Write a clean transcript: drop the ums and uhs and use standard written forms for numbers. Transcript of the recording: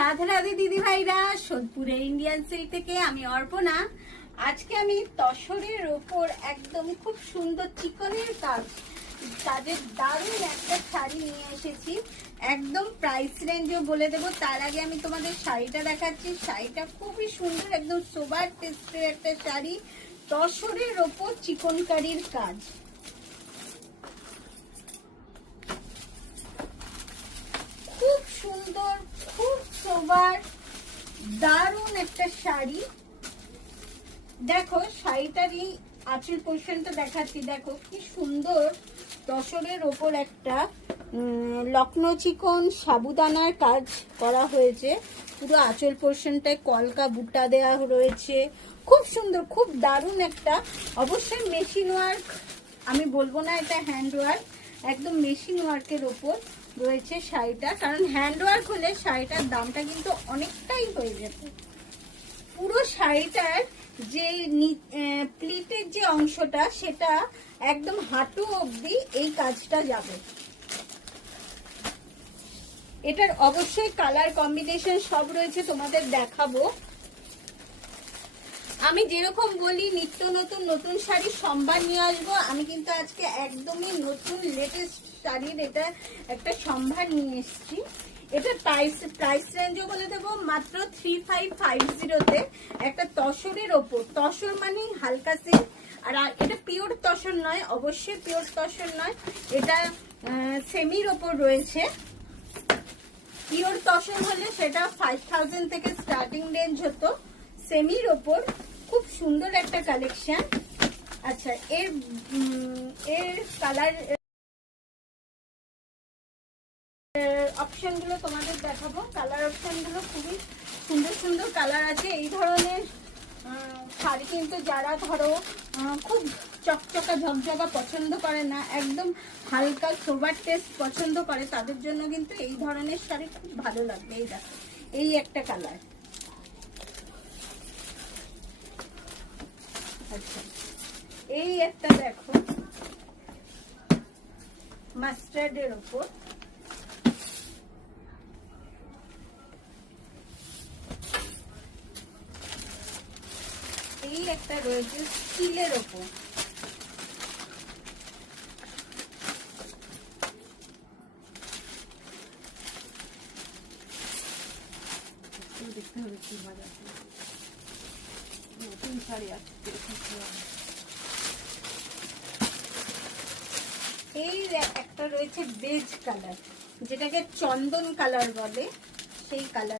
রাধে রাধে দিদি ভাইরা, সোদপুরে Indian silk থেকে আমি অর্পণা। আজকে আমি তসরের ওপর একদম খুব সুন্দর চিকনের কাজের দারুণ একটা শাড়ি নিয়ে এসেছি। একদম প্রাইস রেঞ্জও বলে দেবো, তার আগে আমি তোমাদের শাড়িটা দেখাচ্ছি। শাড়িটা খুবই সুন্দর, একদম সোবার টেস্টের একটা শাড়ি, তসরের ওপর চিকনকারির কাজ। খুব সুন্দর, খুব সোবার, দারুণ একটা শাড়ি। দেখো শাড়িটারই আঁচল পোর্শনটা দেখাচ্ছি, দেখো কি সুন্দর তসরের ওপর একটা লখনৌ চিকন সাবুদানার কাজ করা হয়েছে। পুরো আঁচল পোর্শনটায় কলকা বুটা দেওয়া রয়েছে, খুব সুন্দর, খুব দারুণ একটা। অবশ্যই মেশিন ওয়ার্ক, আমি বলবো না এটা হ্যান্ড ওয়ার্ক, একদম মেশিন ওয়ার্কের ওপর রয়েছে শাড়িটা। কারণ হ্যান্ড ওয়ার্ক হলে শাড়িটার দামটা কিন্তু অনেকটাই হয়ে যেত। পুরো শাড়িটার যে প্লিটের যে অংশটা, সেটা একদম হাঁটু অবধি এই কাজটা যাবে। এটার অবশ্যই কালার কম্বিনেশন সব রয়েছে, তোমাদের দেখাবো। আমি যেরকম বলি নিত্য নতুন নতুন শাড়ি সম্ভার নিয়ে আসবো, আমি কিন্তু আজকে একদমই নতুন লেটেস্ট শাড়ির এটা একটা সম্ভার নিয়ে এসেছি। এটা প্রাইস রেঞ্জও বলে দেবো মাত্র 3550-তে। একটা তসরের ওপর, তসর মানে হালকা সিল্ক, আর এটা পিওর তসর নয়, অবশ্যই পিওর তসর নয়, এটা সেমির ওপর রয়েছে। পিওর তসর হলে সেটা 5000 থেকে স্টার্টিং রেঞ্জ হতো, সেমির ওপর খুব সুন্দর একটা কালেকশন। আচ্ছা, এর কালার অপশন গুলো তোমাদের দেখাবো। কালার অপশন গুলো খুবই সুন্দর সুন্দর কালার আছে। এই ধরনের শাড়ি কিন্তু যারা ধরো খুব চকচকা ঝকঝকা পছন্দ করে না, একদম হালকা সোবার টেস্ট পছন্দ করে, তাদের জন্য কিন্তু এই ধরনের শাড়ি খুব ভালো লাগবে। এই দেখো, এই একটা কালার। আচ্ছা, এই একটা দেখো মাস্টার্ডের ওপর, এই একটা রয়েছে স্টিলের ওপর, দেখতে হবে কি বাজার নতুন শাড়ি আছে। এই একটা রয়েছে বেজ কালার, যেটাকে চন্দন কালার বলে, সেই কালার।